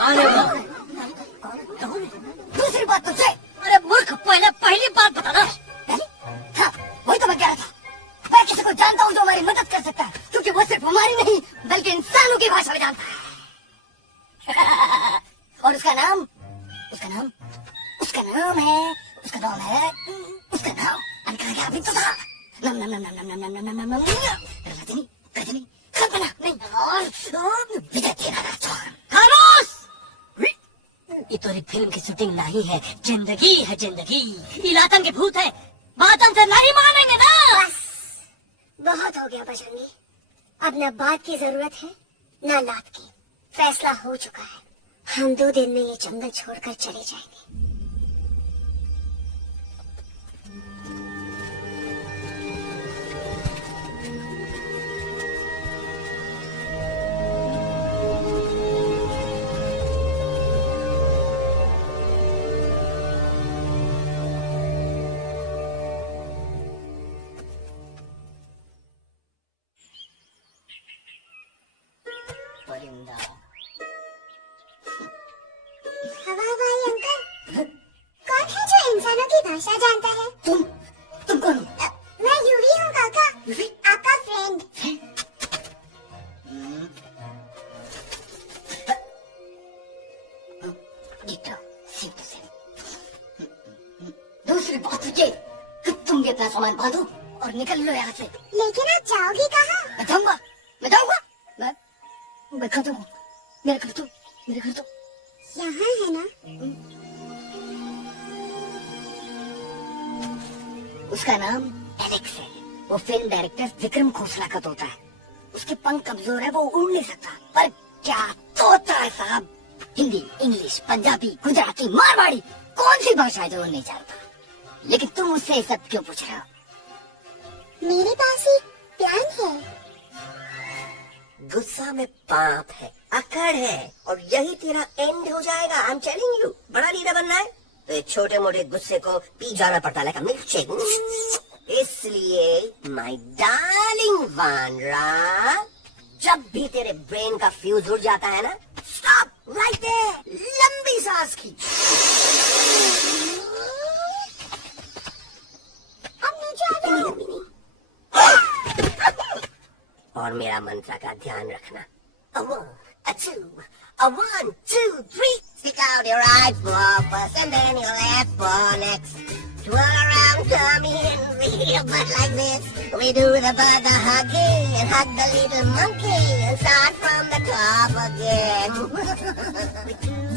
अरे कौन? दूसरी बात तुझसे। अरे मूर्ख, पहली बात बताना। हाँ, वही तो मैं कह रहा था। मैं किसी को जानता हूँ जो हमारी मदद कर सकता है, क्योंकि वो सिर्फ हमारी नहीं बल्कि इंसानों की भाषा में जानता है। और उसका नाम है अरे क्या भी तो था। रजनी कल्पना नहीं और विजय तेरा चौहान। खामोश! ये तो एक फिल्म की शूटिंग नहीं है, जिंदगी है जिंदगी। इलाकन के भूत है, बातन से नहीं मानेंगे ना। बस बहुत हो गया बजरंगी, अब न बात की जरूरत है न लात की। फैसला हो चुका है, हम 2 दिन में ये जंगल छोड़कर चले जाएंगे। हवाई अंकल, कौन है जो इंसानों की भाषा जानता है? तुम कौन? मैं यूवी हूँ काका, आपका फ्रेंड। दूसरी बात ये कि तुम ये अपना सामान बांधो और निकल लो यहाँ से। लेकिन आप जाओगे कहाँ? मैं जाऊंगा। मैं खत्म हूँ। मेरे घर तो यहाँ है ना? उसका नाम एलेक्स है। वो फिल्म डायरेक्टर विक्रम खोसला का तोता है। उसके पंख कमजोर है, वो उड़ नहीं सकता। पर क्या तोता है साहब। हिंदी, इंग्लिश, पंजाबी, गुजराती, मारवाड़ी, कौन सी भाषा है जो वो नहीं जानता। लेकिन तुम उससे ये सब क्यों पूछ रहे हो? मेरे पास एक प्लान है। गुस्सा में पाप है, अकड़ है, और यही तेरा एंड हो जाएगा। I am telling you. बड़ा लीडर बनना है तो ये छोटे मोटे गुस्से को पी जाना पड़ता है, मिल्क शेक। इसलिए माय डार्लिंग वानरा, जब भी तेरे ब्रेन का फ्यूज उड़ जाता है ना, स्टॉप राइट देयर, लंबी सांस खींच। अब नीचे आ जाओ। और मेरा मंत्र का ध्यान रखना। A 1, 2, 3. Stick out your right paw first and then your left paw next. Twirl around, tummy and real butt like this. We do the burger hugging and hug the little monkey and start from the top again.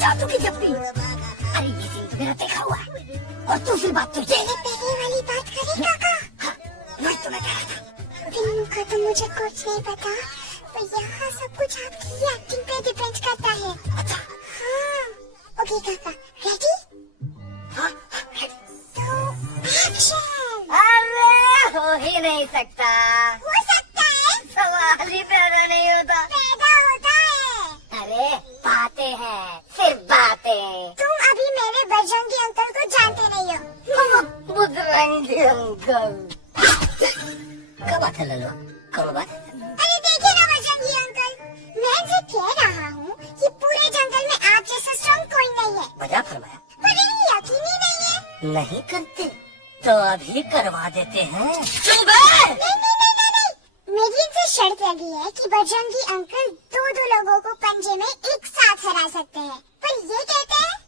जादू की जप्पी। अरे ये scene तो मेरा देखा हुआ है। और दूसरी बात तो ये पहले वाली बात करें काका? हाँ, वही तो मैं कह रहा था। फिल्म का तो मुझे कुछ नहीं पता, पर यहाँ सब कुछ आपकी एक्टिंग पे डिपेंड करता है। अच्छा। हाँ, ओके काका, रेडी? हाँ, तो एक्शन। अरे हो ही नहीं सकता। हो सकता है। सवाल ही पैदा नहीं होता। पैदा होता है। अरे बातें हैं, सिर्फ बातें। तुम अभी मेरे बजरंगी अंकल को जानते नहीं हो। बजरंगी अंकल। क्या बात है लल्लू? कौन बात है? अरे देखिए ना बजरंगी अंकल, मैं इनसे कह रहा हूँ कि पूरे जंगल में आप जैसा स्ट्रॉन्ग कोई नहीं है। मजा फरमाया। पर ये यकीन ही नहीं है। नहीं करते तो अभी करवा देते हैं। नहीं, मेरी इनसे शर्त लगी है कि बजरंगी अंकल 2 लोगों को पंजे में एक साथ हरा सकते हैं। पर ये कहते हैं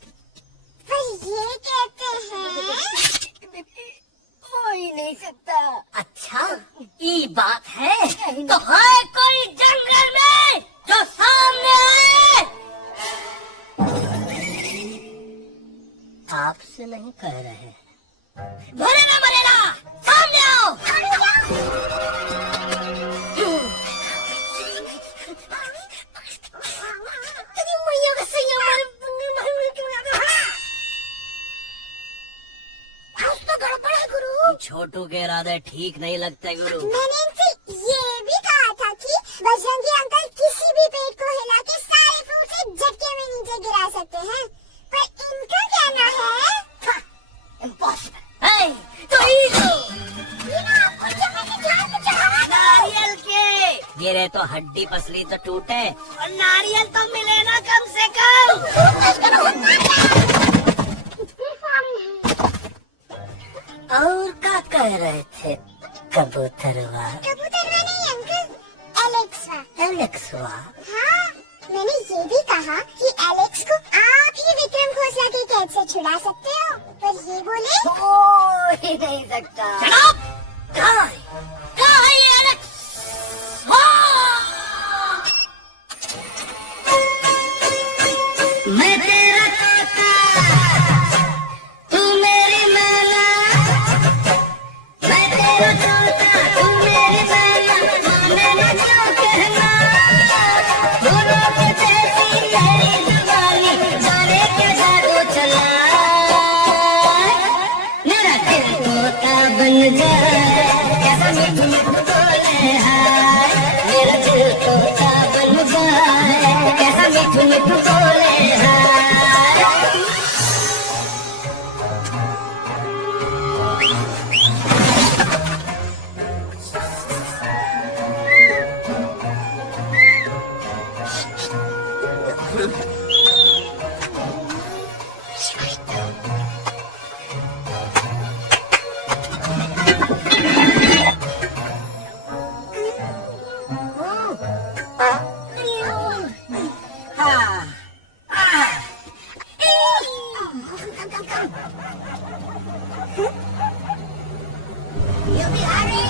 हो ही नहीं सकता। अच्छा, ये बात है तो है कोई जंगल में जो सामने आए? आपसे नहीं कह रहे। भले ना मरेगा, सामने आओ। छोटू के इरादे ठीक नहीं लगते गुरु। मैंने इनसे ये भी कहा था कि बजरंगी अंकल किसी भी पेड़ को हिला के सारे फ्रूट से झटके में नीचे गिरा सकते हैं, पर इनका कहना है इम्पॉसिबल। तो नारियल के गिरे तो हड्डी पसली तो टूटे। और नारियल तो मिले ना कम से कम। और क्या कह रहे थे कबूतरवा? कबूतरवा नहीं अंकल, एलेक्सवा। एलेक्सवा? हाँ, मैंने ये भी कहा कि एलेक्स को आप ही विक्रम खोसला के कैद से छुड़ा सकते हो, पर ये बोले हो ही नहीं सकता। कहाँ है ये एलेक्स? मैं तेरा काका, तू मेरी नाना। मैं तेरा काका, तू मेरी नाना। माने ना क्यों कहना, दोनों के जैसी तेरी जुबानी, जाने क्या जादू चला। मेरा दिल तोता बन जाए, कैसा मीठू मीठू बोले हाय। मेरा दिल तोता बन जाए, कैसा मीठू मीठू बोले हाय। You be hurry.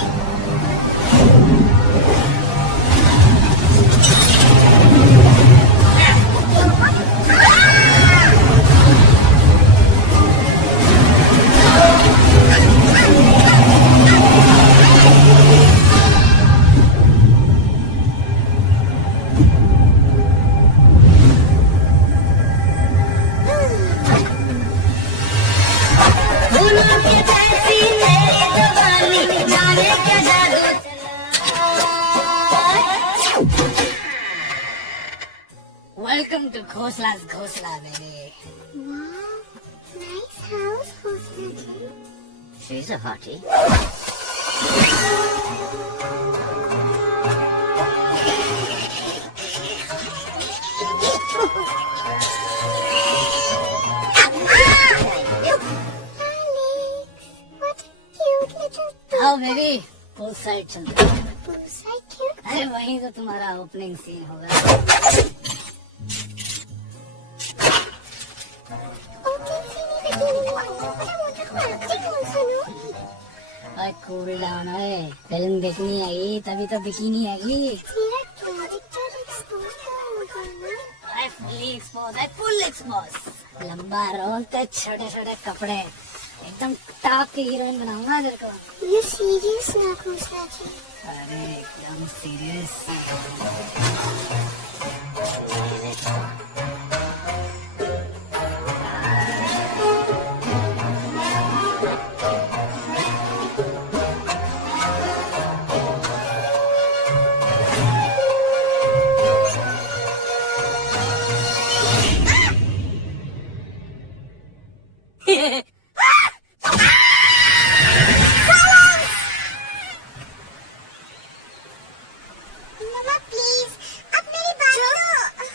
दोनों के जैसी मेरी जुबानी, जाने क्या जादू चला। Welcome to Khosla's Khosla, baby. Nice house Khosla ji. She's a hottie. आओ बेबी, पोल साइड चलते हैं। क्यों? अरे वहीं तो तुम्हारा ओपनिंग सीन होगा। अरे कूल डाउन है, फिल्म देखनी आएगी तभी तो बिकिनी आएगी। अरे फुल्ली एक्सपोज है, फुल एक्सपोज। लंबा रोल तो छोटे छोटे कपड़े, एकदम टॉप की हीरोइन बनाऊंगा तेरे को। ये सीरियस ना खोसला जी। अरे एकदम सीरियस। मम्मा प्लीज, अब मेरी बात तो।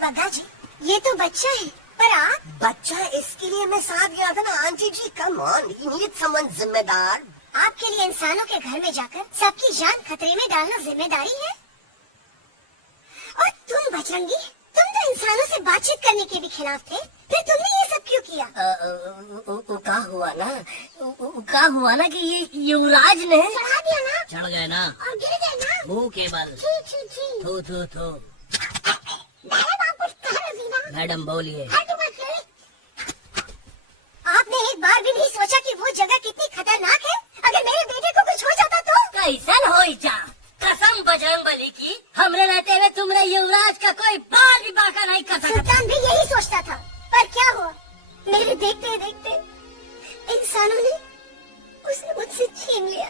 दादाजी, ये तो बच्चा है, पर आप बच्चा इसके लिए मैं साथ गया था ना। Aunty ji, come on, he need someone जिम्मेदार। आपके लिए इंसानों के घर में जाकर सबकी जान खतरे में डालना जिम्मेदारी है। और तुम बजरंगी, तुम तो इंसानों से बातचीत करने के भी खिलाफ थे, फिर तुमने ये सब क्यों किया? का हुआ ना कि ये युवराज ने चढ़ा दिया ना चढ़ गए ना, और गिर गए ना। मुंह के बल। छी छी छी। थू थू थू। मैडम आप कुछ कह रही थी ना? मैडम बोलिए। हट मत ले। आपने एक बार भी नहीं सोचा कि वो जगह कितनी खतरनाक है? अगर मेरे बेटे को कुछ हो जाता तो? कैसन हो जा, कसम बजरंग बली की, हमरे रहते हुए तुमरे युवराज का कोई बाल भी बाका नहीं कर सकता। सुल्तान भी यही सोचता था, पर क्या हुआ? मेरे देखते देखते इंसानों ने उसे मुझसे छीन लिया।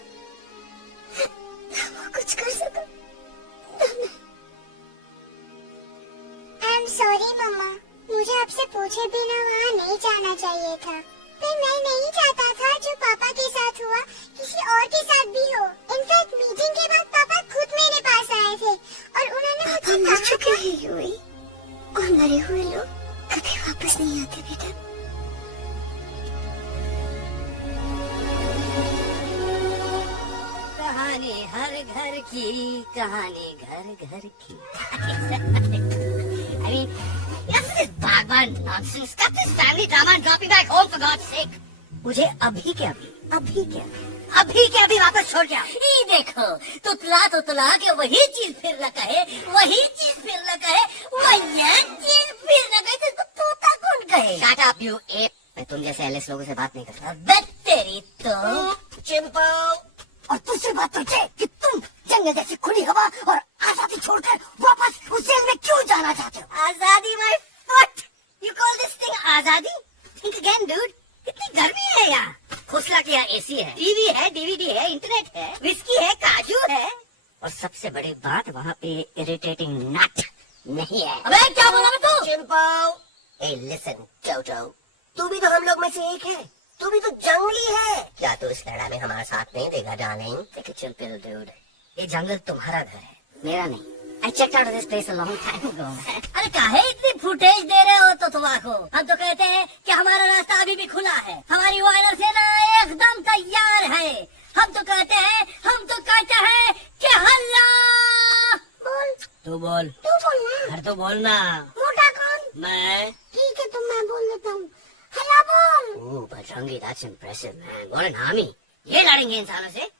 वो कुछ कर सका। आई एम सॉरी मम्मा, मुझे आपसे पूछे बिना वहाँ नहीं जाना चाहिए था। पर मैं नहीं चाहता था जो पापा के साथ हुआ किसी और के साथ भी हो। इनफैक्ट मीटिंग के बाद पापा खुद मेरे पास पास आए थे और उन्होंने मुझसे कहा चुके हैं यूई, और मरे हुए लोग कभी वापस नहीं आते बेटा। कहानी हर घर की, कहानी घर घर की। I mean, this is barbaric nonsense. Cut this family drama and drop me back home for God's sake. मुझे अभी के अभी वापस छोड़ जाओ। ये देखो, तुतला के वही चीज फिर न कहे, वही चीज फिर न कहे, वही चीज फिर न कहे, तो तोता कौन कहे? Shut up, you ape. मैं तुम जैसे एलिस लोगों से बात नहीं करता। बे तेरी तो चिंपो। और दूसरी बात तो ये कि तुम जंगल जैसी खुली हवा और आजादी छोड़कर वापस उस जेल में क्यों जाना चाहते हो? आजादी my foot. You call this thing आजादी? Think again, dude. कितनी गर्मी है यहाँ। खोसला के यहाँ एसी है, टीवी है, डीवीडी है, इंटरनेट है, विस्की है, काजू है, और सबसे बड़ी बात वहाँ पे इरिटेटिंग नट नहीं है। अबे क्या बोला मैं तू? चिंपो, hey listen, जोजो, तू भी तो हम लोग में से एक है। तू भी तो जंगली है। क्या तू इस लड़ाई में हमारा साथ नहीं देगा darling? Take a chill pill, dude. ये जंगल तुम्हारा घर है, मेरा नहीं। I checked out of this place a long time ago. अरे काहे इतनी फुटेज दे रहे हो तो तुम्हारा? हम तो कहते हैं कि हमारा रास्ता अभी भी खुला है, हमारी वायरल सेना एकदम तैयार है। हम तो कहते हैं कि हल्ला। बोल, तू बोल। तू बोलना। घर तो बोलना। मोटा कौन? मैं। ठीक है, तो मैं बोल देता हूँ। हल्ला बोल। ओह Bajrangi, that's impressive man. What an army. ये लड़ेंगे इंसानों से?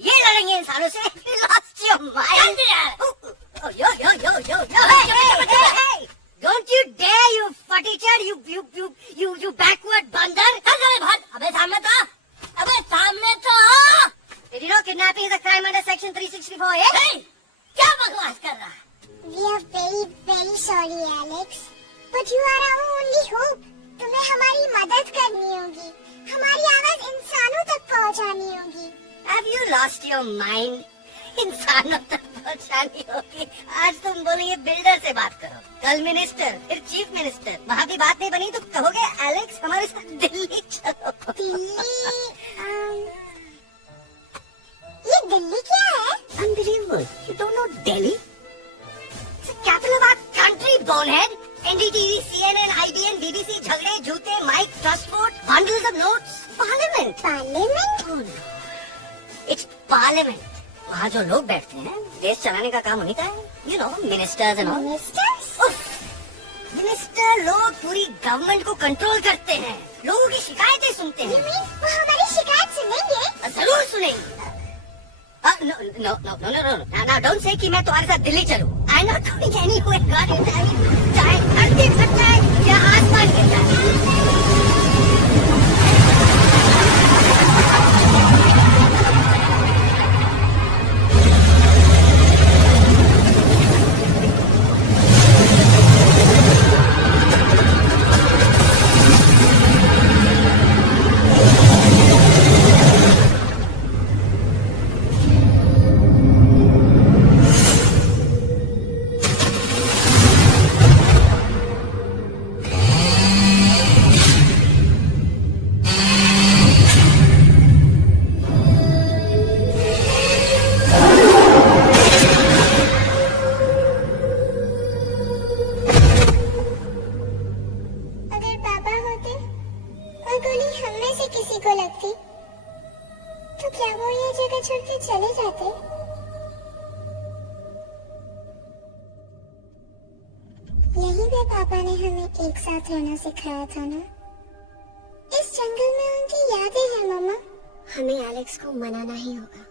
ये लड़ेंगे इंसानों से? You lost your mind. Oh, yo. Hey. Don't you dare, you fatty chad, you backward बंदर. अबे सामने तो. Did you know kidnapping is a crime under section 364? Hey, क्या बकवास कर रहा है? We are very, very sorry, Alex. But you are our only hope. तुम्हें हमारी मदद करनी होगी, हमारी आवाज इंसानों तक पहुंचानी होगी। Have you lost your mind? इंसानों तक पहुंचानी होगी। आज तुम बोलेंगे बिल्डर से बात करो, कल मिनिस्टर, फिर चीफ मिनिस्टर। वहाँ भी बात नहीं बनी तो कहोगे एलेक्स हमारे साथ दिल्ली चलो। ये दिल्ली क्या है? Unbelievable. You don't know Delhi? It's the capital of our country, bonehead. NDTV, CNN, IBN, BBC, झगड़े, जूते, mike, trust vote, bundles of notes. Parliament. Parliament? Oh no. It's parliament. वहाँ जो लोग बैठते हैं, देश चलाने का काम उन्हीं का है। You know, ministers and all. Ministers? Minister लोग पूरी गवर्नमेंट को कंट्रोल करते हैं, लोगों की शिकायतें सुनते हैं। वो हमारी शिकायत सुनेंगे? जरूर सुनेंगे। No. Now don't say कि मैं तुम्हारे साथ दिल्ली चलूं। I'm not going anywhere. God, चाहे धरती फट जाए या आसमान गिर जाए। चले जाते। यही पे पापा ने हमें एक साथ रहना सिखाया था ना। इस जंगल में उनकी यादें हैं मम्मा। हमें एलेक्स को मनाना ही होगा।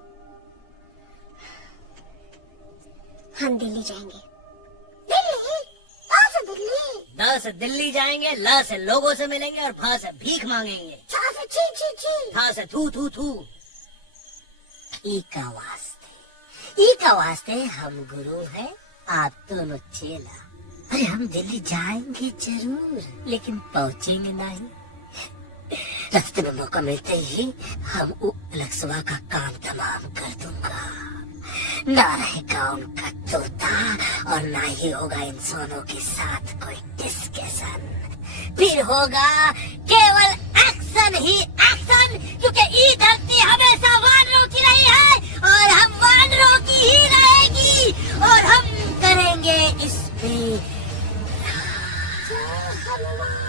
हम दिल्ली जाएंगे। दिल्ली? द से दिल्ली जाएंगे, ल से लोगों से मिलेंगे और भ से भीख मांगेंगे। च से ची ची ची। थ से थू थू थू। ई का वास्ते हम गुरु हैं, आप दोनों चेला। अरे हम दिल्ली जाएंगे जरूर, लेकिन पहुंचेंगे नहीं। रास्ते में मौका मिलते ही हम लक्ष्वा का काम तमाम कर दूंगा। ना रहेगा उनका तोता और ना ही होगा इंसानों के साथ कोई डिस्कशन। फिर होगा केवल एक्शन ही एक्शन, क्योंकि ये धरती हमेशा वानरों की रही है और हम वानरों की ही रहेगी। Come on.